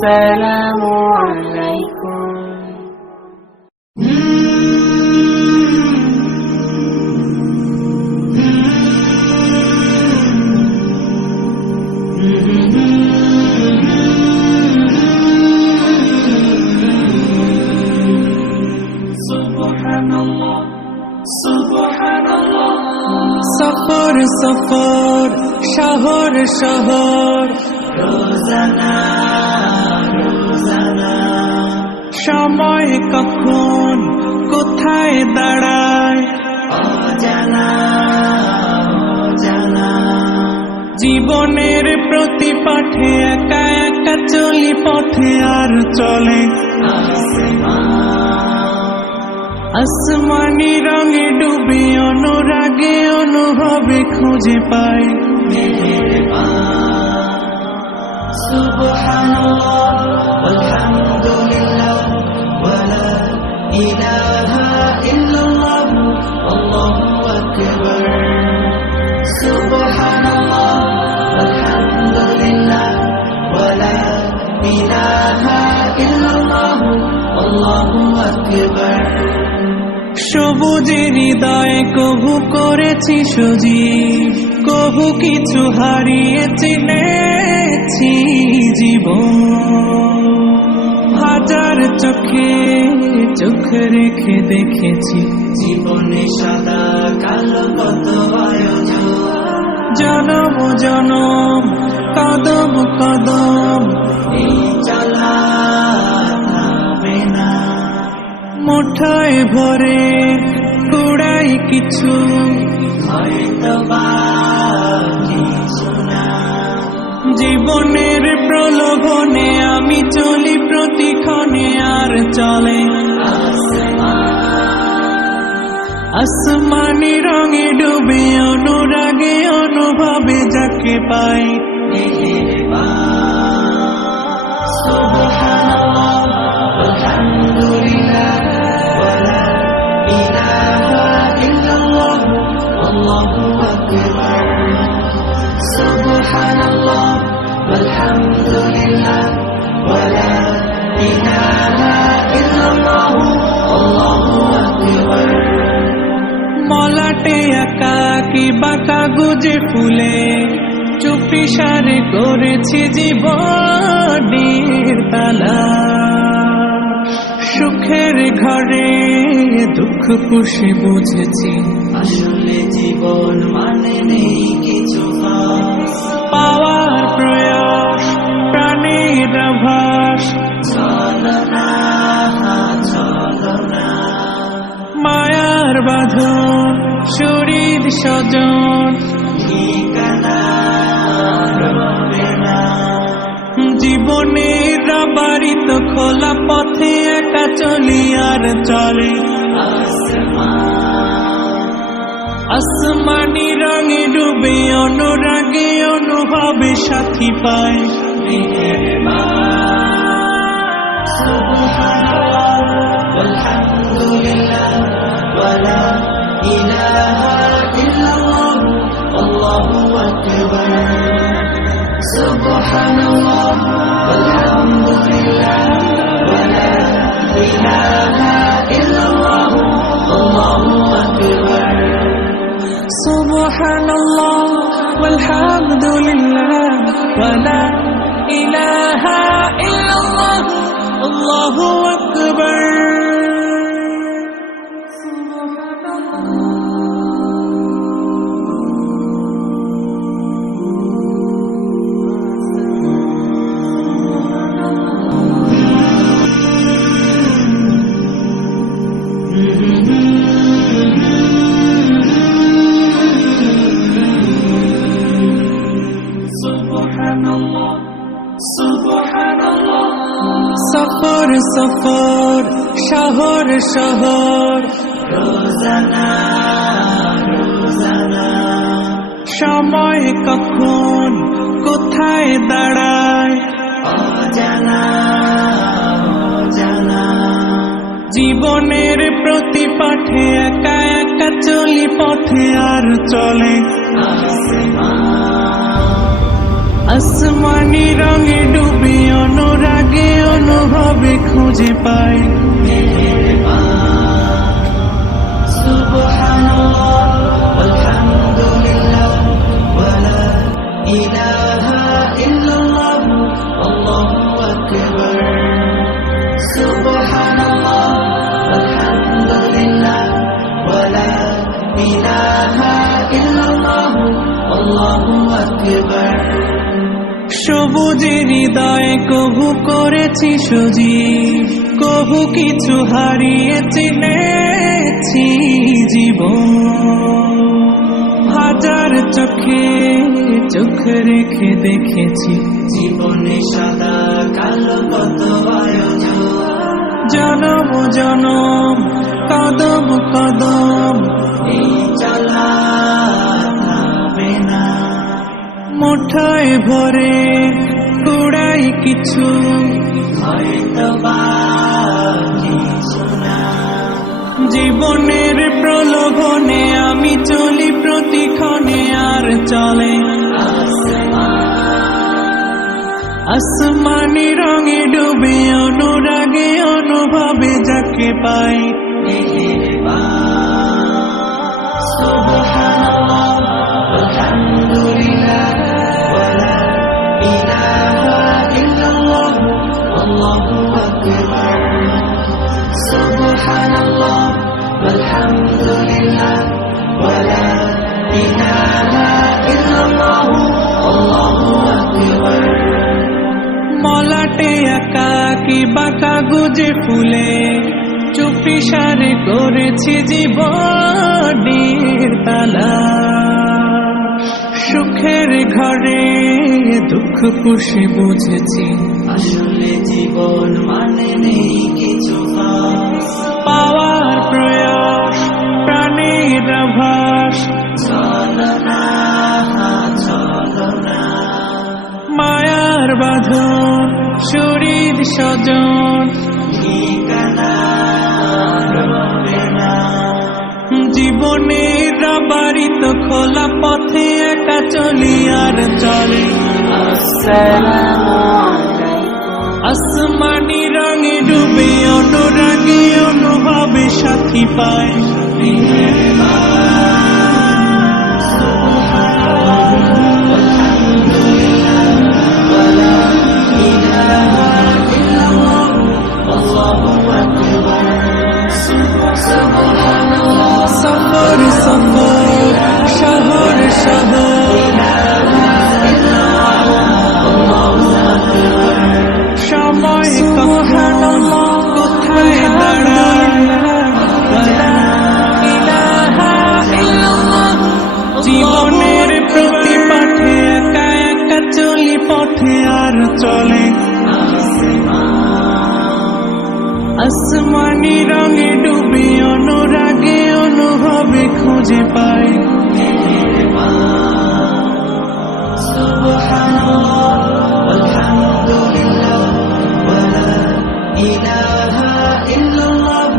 আসসালামু আলাইকুম। সফর সফর শহর শহর রোজানা রোজানা সময় কখন কোথায় দাঁড়ায় অজানা অজানা জীবনের প্রতি পাঠে একা একা চলি পথে আর চলে আসমানি রঙে ডুবে অনুরাগে অনুভবে খুঁজে পাই সুবহানাল্লাহ আলহামদুলিল্লাহ ওয়ালা ইলাহা ইল্লাল্লাহ আল্লাহু আকবার সুবহানাল্লাহ আলহামদুলিল্লাহ ওয়ালা ইলাহা ইল্লাল্লাহ আল্লাহু আকবার সবুজের হৃদয়ে কভু করেছি সজীব কভু কিছু হারিয়ে চিনেছি জীবন হাজার চোখে চোখ রেখে দেখেছি জীবনে সাদা কালো কত আয়োজন জনম জনম কদম কদম এই চলা থামবে না মুঠোয় ভরে কুড়াই কিছু হয়তো বা কিছু না জীবনের প্রলোভনে আমি চলি প্রতিক্ষণে আর চলে আসমানি রঙে ডুবে অনুরাগে অনুভবে যাকে পাই সুবহানাল্লাহ আলহামদুলিল্লাহ ওয়ালা ইলাহা ইল্লাল্লাহ আল্লাহু আকবার সুবহানাল্লাহ আলহামদুলিল্লাহ ওয়ালা ইলাহা ইল্লাল্লাহ আল্লাহু আকবার মলাটে একাকী বাঁকা গুজে ফুলে চুপি সারে করেছি জীবনের তালা সুখের ঘরে দুঃখ পুষে বুঝেছি আসলে জীবন মানে নেই কিছু খাস পাওয়ার প্রয়াস প্রাণের আভাস চলো না মায়ার বাঁধন শরীর স্বজন ঠিকানা রবে না জীবনের বাড়িতে খোলা পথে একা চলি আর চলে আসমানি রঙে ডুবে অনুরাগে অনুভবে সাথী পায় সুবহানাল্লাহ আলহামদুলিল্লাহ ওয়ালা ইলাহা ইল্লাল্লাহ আল্লাহু আকবার সুবহানাল্লাহ আলহামদুলিল্লাহ ওয়ালা ইলাহা ইল্লাল্লাহ আল্লাহু আকবার সুবহানাল্লাহ ওয়ালহামদুলিল্লাহ ওয়ালা ইলাহা ইল্লাল্লাহ আল্লাহু আকবার সফর সফর শহর শহর রোজানা রোজানা সময় কখন কোথায় দাঁড়ায় অজানা অজানা জীবনের প্রতি পাঠে একা একা চলি পথে আর চলে আসমানি রঙে ডুবে অনুরাগে অনুভবে খুঁজে পাই। সুবহানাল্লাহ আলহামদুলিল্লাহ ওয়া লা ইলাহা ইল্লাল্লাহ আল্লাহু আকবার। সুবহানাল্লাহ আলহামদুলিল্লাহ ওয়া লা ইলাহা ইল্লাল্লাহ আল্লাহু আকবার। সবুজে হৃদয়ে কভু করেছি সজীব, কভু কিছু হারিয়ে চিনেছি জীবন। হাজার চোখে চোখ রেখে দেখেছি জীবনে সাদা কালো কত আয়োজন, জনম জনম কদম কদম এই চলা থামবে না। মুঠোয় ভরে কুড়াই কিছু হয়তো বা কিছু না। জীবনের প্রলোভনে আমি চলি প্রতিক্ষণে, আর চলে আসমানি রঙে ডুবে অনুরাগে অনুভবে যাকে পাই। সুবহানাল্লাহ আলহামদুলিল্লাহ ওয়া লা ইলাহা ইল্লাল্লাহ আল্লাহু আকবার। সুবহানাল্লাহ আলহামদুলিল্লাহ ওয়া লা ইলাহা ইল্লাল্লাহ আল্লাহু আকবার। মলাটে একাকী বাঁকা গুজে ফুলে চুপি সারে করেছি জীবনের তালা। সুখের ঘরে দুঃখ পুষে বুঝেছি আসলে জীবন মানে নেই কিছু খাস। পাওয়ার প্রয়াস প্রাণের আভাস, চলো না চলো না। মায়ার বাঁধন শরীর স্বজন ঠিকানা রবে না। জীবনের রাবারিত খোলা পথে একা চলি আর চলে আসমানি রঙে ডুবে অনুরাগে অনুভবে সাথী পায়। সফর সফর শহর শহর সময় কখন কোথায় দাঁড়ায়, জীবনের প্রতি পাঠে একা একা চলি পথে আর চলে আসমানি রঙে ডুবে অনুরাগে অনুভবে খুঁজে পাই। সুবহানাল্লাহ আলহামদুলিল্লাহ ওয়া লা ইলাহা ইল্লাল্লাহ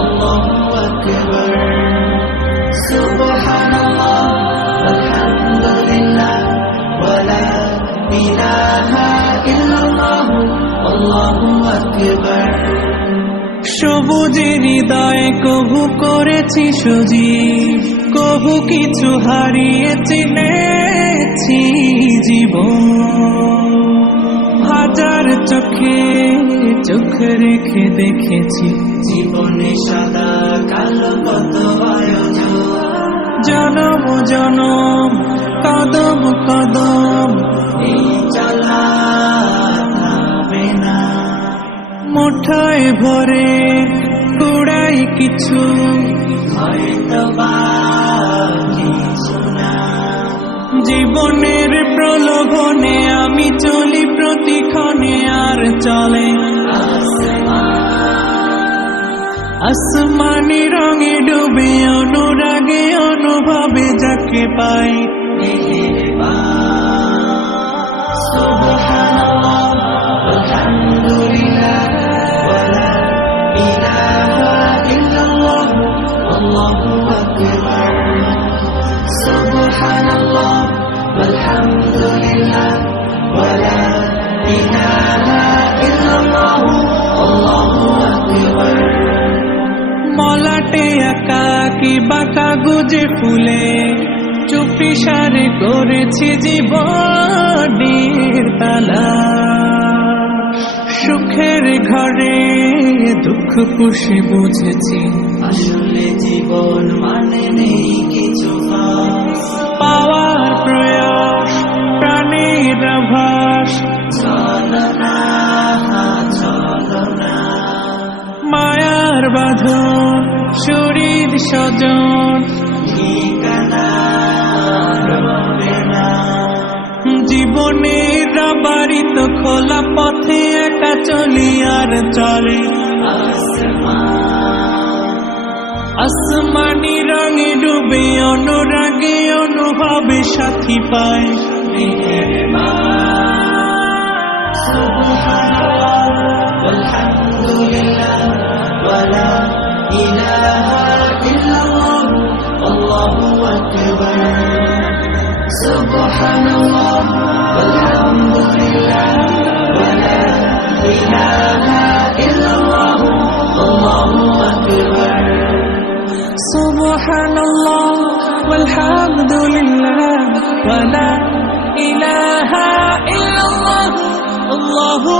আল্লাহু আকবার। সুবহানাল্লাহ আলহামদুলিল্লাহ ওয়া লা ইলাহা ইল্লাল্লাহ আল্লাহু আকবার। সবুজে হৃদয়ে কভু করেছি সজীব, কভু কিছু হারিয়ে চিনেছি জীবন। হাজার চোখে চোখ রেখে দেখেছি জীবনে সাদা কালো কত আয়োজন, জনম জনম কদম কদম এই চলা থামবে না। মুঠোয় ভরে কুড়াই কিছু হয়তো বা কিছু না। জীবনের প্রলোভনে আমি চলি প্রতিক্ষণে, আর চলে আসমানি রঙে ডুবে অনুরাগে অনুভবে যাকে পাই। সুবহানাল্লাহ আলহামদুলিল্লাহ ওয়া লা ইলাহা ইল্লাল্লাহ আল্লাহু আকবার। সুবহানাল্লাহ আলহামদুলিল্লাহ ওয়া লা ইলাহা ইল্লাল্লাহ নাকি বা কাগজে ফুলে চুপি সারে করেছি জীবনের তালা। সুখের ঘরে দুঃখ পুষে বুঝেছি আসলে জীবন মানে নেই কিছু খাস। পাওয়ার প্রয়াস প্রাণের আভাস চলো না চলো না, মায়ার বাঁধন শরীর স্বজন ঠিকানা রবে না। জীবনের বাড়িত খোলা পথে একা চলি আর চলে আসমানি রঙে ডুবে অনুরাগে অনুভবে সাথী পায়। আলহামদুলিল্লাহ ওয়ালা ইলাহা ইল্লাল্লাহ আল্লাহু আকবার। সুবহানাল্লাহ walhamdulillah wala ilaha illallah allahu akbar. সুবহানাল্লাহ walhamdulillah ওয়ালা ইলাহা ইল্লাল্লাহ আল্লাহু